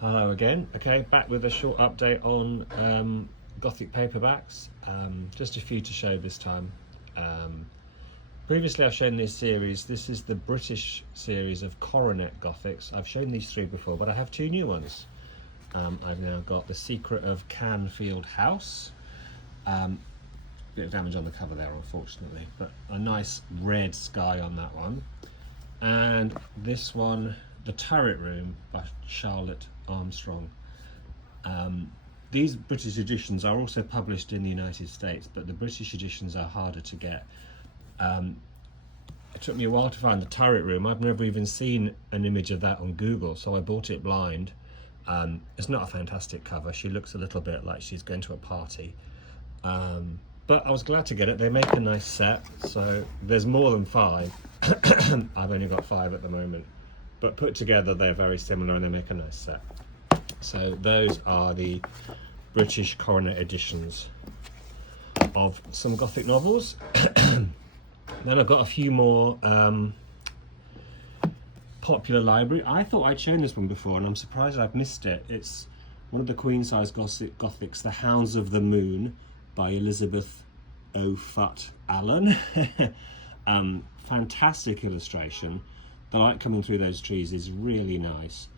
Hello again. Okay, back with a short update on Gothic paperbacks. Just a few to show this time. Previously I've shown this series. This is the British series of Coronet Gothics. I've shown these three before, but I have two new ones. I've now got The Secret of Canfield House. Bit of damage on the cover there, unfortunately, but a nice red sky on that one. And this one, The Turret Room by Charlotte Armstrong. These British editions are also published in the United States, but the British editions are harder to get. It took me a while to find The Turret Room. I've never even seen an image of that on Google, so I bought it blind. It's not a fantastic cover. She looks a little bit like she's going to a party. But I was glad to get it. They make a nice set, so there's more than 5. I've only got 5 at the moment. But put together, they're very similar and they make a nice set. So those are the British Coronet editions of some Gothic novels. Then I've got a few more Popular Library. I thought I'd shown this one before and I'm surprised I've missed it. It's one of the queen-size Gothics, The Hounds of the Moon by Elizabeth O'Futt Allen. Fantastic illustration. The light coming through those trees is really nice.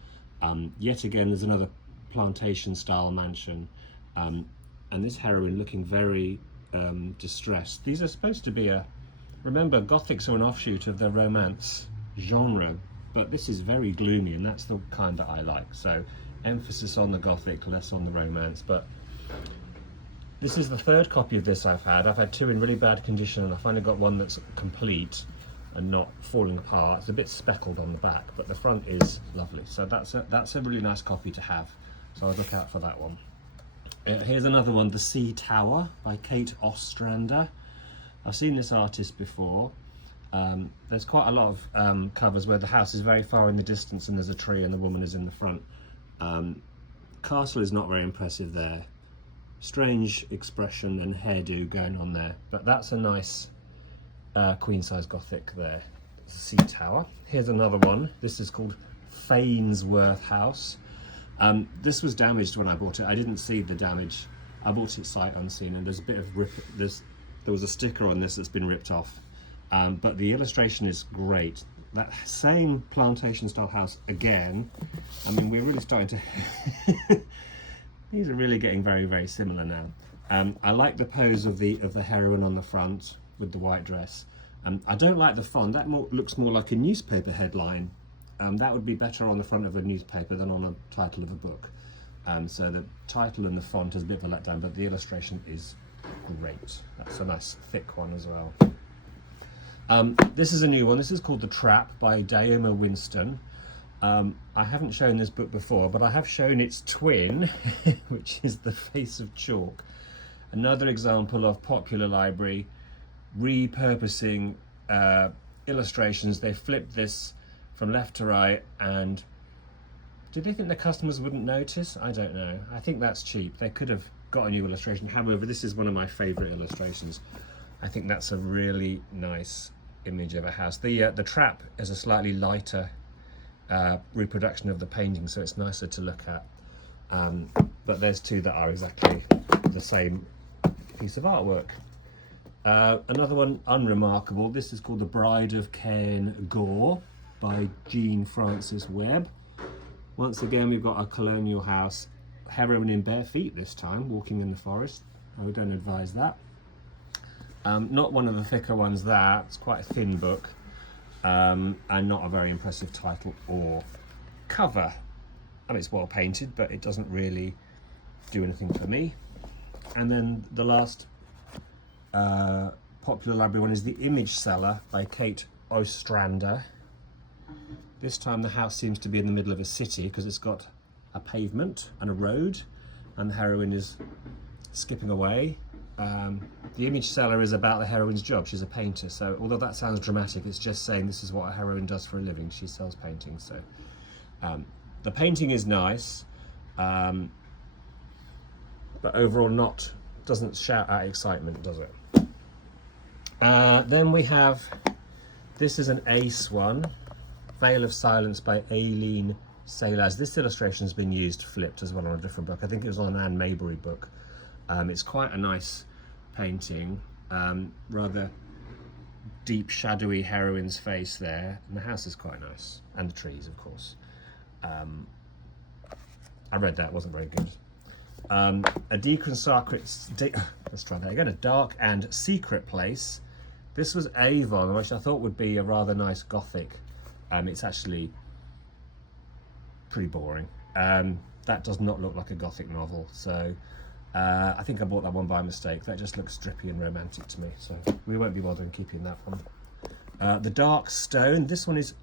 Yet again, there's another plantation style mansion, and this heroine looking very distressed. These are supposed to be remember, Gothics are an offshoot of the romance genre, but this is very gloomy, and that's the kind that I like. So emphasis on the Gothic, less on the romance. But this is the 3rd copy of this I've had. I've had 2 in really bad condition, and I finally got one that's complete and not falling apart. It's a bit speckled on the back, but the front is lovely. So that's a really nice copy to have. So I'll look out for that one. Here's another one, The Sea Tower by Kate Ostrander. I've seen this artist before. There's quite a lot of covers where the house is very far in the distance and there's a tree and the woman is in the front. Castle is not very impressive there. Strange expression and hairdo going on there, but that's a nice queen-size Gothic there. Sea Tower. Here's another one. This is called Fainsworth House. This was damaged when I bought it. I didn't see the damage. I bought it sight unseen, and there's a bit of there was a sticker on this that's been ripped off. But the illustration is great. That same plantation style house again. I mean, we're really starting to these are really getting very, very similar now. I like the pose of the heroine on the front with the white dress. I don't like the font. That looks more like a newspaper headline. That would be better on the front of a newspaper than on a title of a book. So the title and the font is a bit of a letdown, but the illustration is great. That's a nice thick one as well. This is a new one. This is called The Trap by Dioma Winston. I haven't shown this book before, but I have shown its twin, which is The Face of Chalk. Another example of Popular Library repurposing illustrations. They flipped this from left to right, and did they think the customers wouldn't notice? I don't know. I think that's cheap. They could have got a new illustration. However, this is one of my favourite illustrations. I think that's a really nice image of a house. The Trap is a slightly lighter reproduction of the painting, so it's nicer to look at. But there's 2 that are exactly the same piece of artwork. Another one unremarkable. This is called The Bride of Cairn Gore by Jean Frances Webb. Once again, we've got a colonial house, heroine in bare feet this time, walking in the forest. I don't advise that. Not one of the thicker ones there. It's quite a thin book, and not a very impressive title or cover. I mean, it's well painted, but it doesn't really do anything for me. And then the last Popular Library one is The Image Seller by Kate Ostrander. This time the house seems to be in the middle of a city because it's got a pavement and a road, and the heroine is skipping away. The Image Seller is about the heroine's job. She's a painter, so although that sounds dramatic, it's just saying this is what a heroine does for a living. She sells paintings. So the painting is nice, but overall doesn't shout out excitement, does it? Then we have, this is an ace one, Veil of Silence by Aileen sailors. This illustration has been used flipped as well on a different book. I think it was on an Anne Maybury book. It's quite a nice painting, rather deep shadowy heroine's face there, and the house is quite nice, and the trees of course. I read that, wasn't very good. A let's try that again. A dark and secret place. This was Avon, which I thought would be a rather nice Gothic. It's actually pretty boring. That does not look like a Gothic novel, so I think I bought that one by mistake. That just looks drippy and romantic to me, so we won't be bothering keeping that one. The Dark Stone. This one is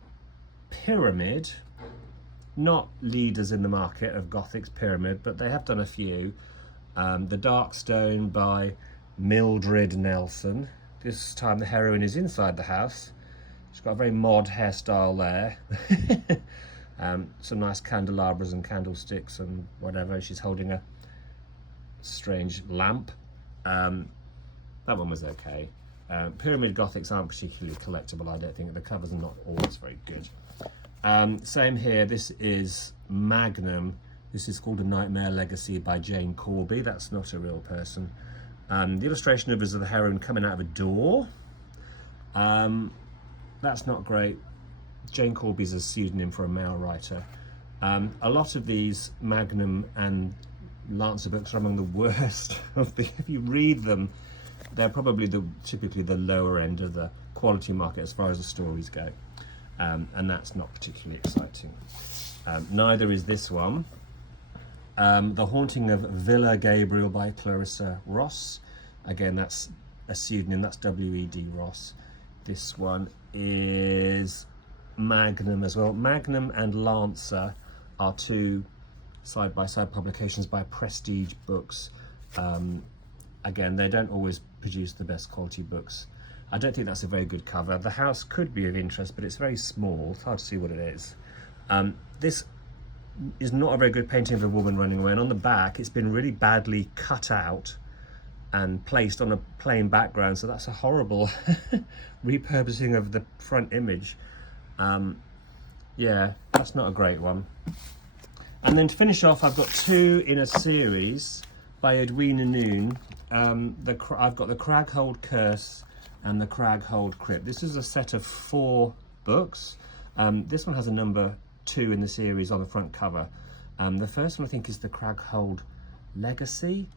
Pyramid. Not leaders in the market of Gothic's Pyramid, but they have done a few. The Dark Stone by Mildred Nelson. This time the heroine is inside the house. She's got a very mod hairstyle there. Some nice candelabras and candlesticks and whatever. She's holding a strange lamp. That one was okay. Pyramid Gothics aren't particularly collectible, I don't think. The covers are not always very good. Same here, this is Magnum. This is called A Nightmare Legacy by Jane Corby. That's not a real person. The illustration of the heroine coming out of a door. That's not great. Jane Corby's a pseudonym for a male writer. A lot of these Magnum and Lancer books are among the worst of the, if you read them, they're probably typically the lower end of the quality market as far as the stories go. And that's not particularly exciting. Neither is this one. The Haunting of Villa Gabriel by Clarissa Ross. Again, that's a pseudonym, that's W.E.D. Ross. This one is Magnum as well. Magnum and Lancer are two side-by-side publications by Prestige Books. Again, they don't always produce the best quality books. I don't think that's a very good cover. The house could be of interest, but it's very small. It's hard to see what it is. This is not a very good painting of a woman running away, and on the back it's been really badly cut out and placed on a plain background, so that's a horrible repurposing of the front image. Yeah, that's not a great one. And then to finish off, I've got two in a series by Edwina Noon. I've got the Craghold Curse and the Craghold Crypt. This is a set of 4 books. This one has a number 2 in the series on the front cover. The first one I think is the Craghold Legacy.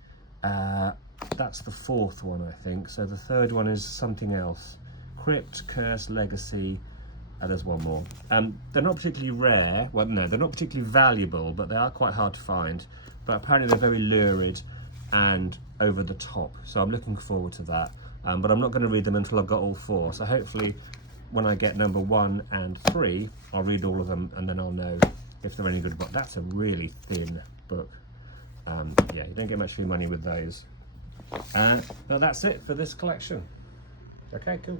That's the 4th one, I think. So the 3rd one is something else. Crypt, Curse, Legacy. There's one more. They're not particularly rare. Well, no, they're not particularly valuable, but they are quite hard to find. But apparently they're very lurid and over the top. So I'm looking forward to that. But I'm not going to read them until I've got all 4. So hopefully when I get number 1 and 3, I'll read all of them and then I'll know if they're any good. But that's a really thin book. Yeah, you don't get much for your money with those. But that's it for this collection. Okay, cool.